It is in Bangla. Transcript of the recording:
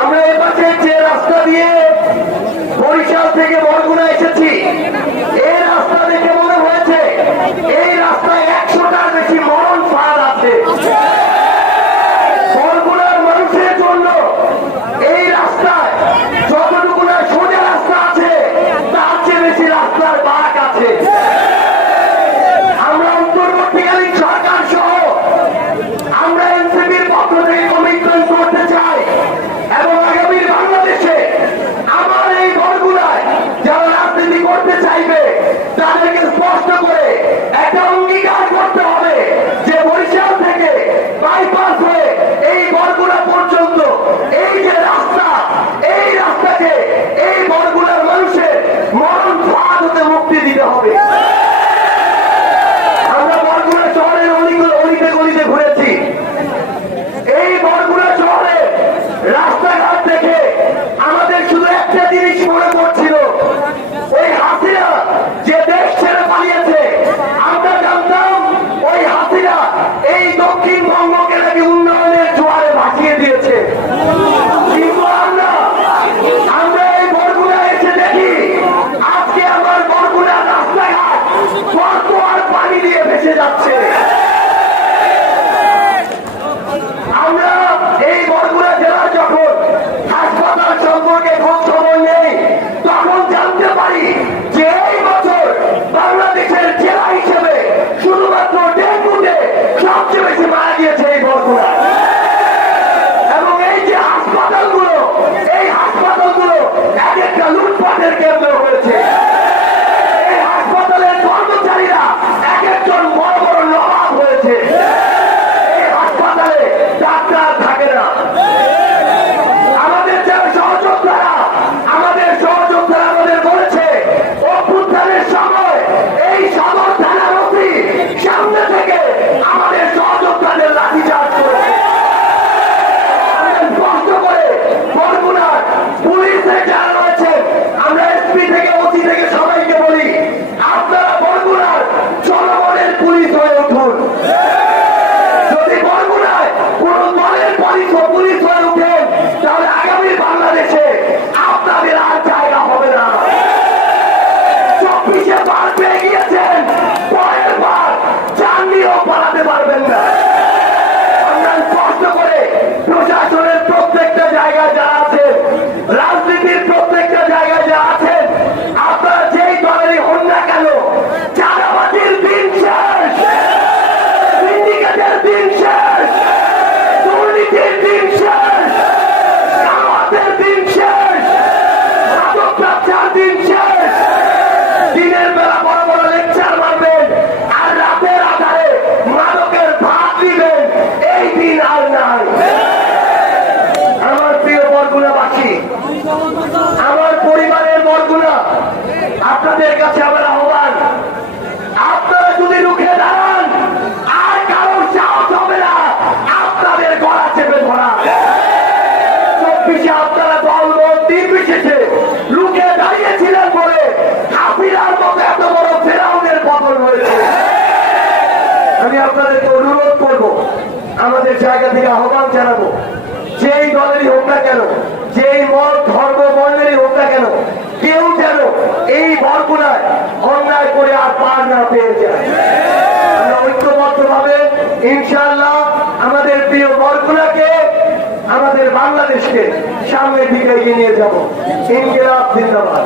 আমি 你先完了。পরিশেষে লুকে দাঁড়িয়েছিলেন বলে কাপিলার মতো এত বড় ফেরাউনের পতন হয়েছে। আমি আপনাদেরকে অনুরোধ করব, আমাদের জায়গা থেকে আহ্বান জানাব, যেই দলেরই হোক না কেন, যেই মত, ধর্ম, বর্ণেরই হোক না কেন, কেউ যেন এই বরগুনায় অন্যায় করে আর পার না পেয়ে যায়। আমরা ঐক্যবদ্ধ ভাবে ইনশাল্লাহ ইসলামের দিকে এগিয়ে নিয়ে যাব। ইনকিলাব জিন্দাবাদ।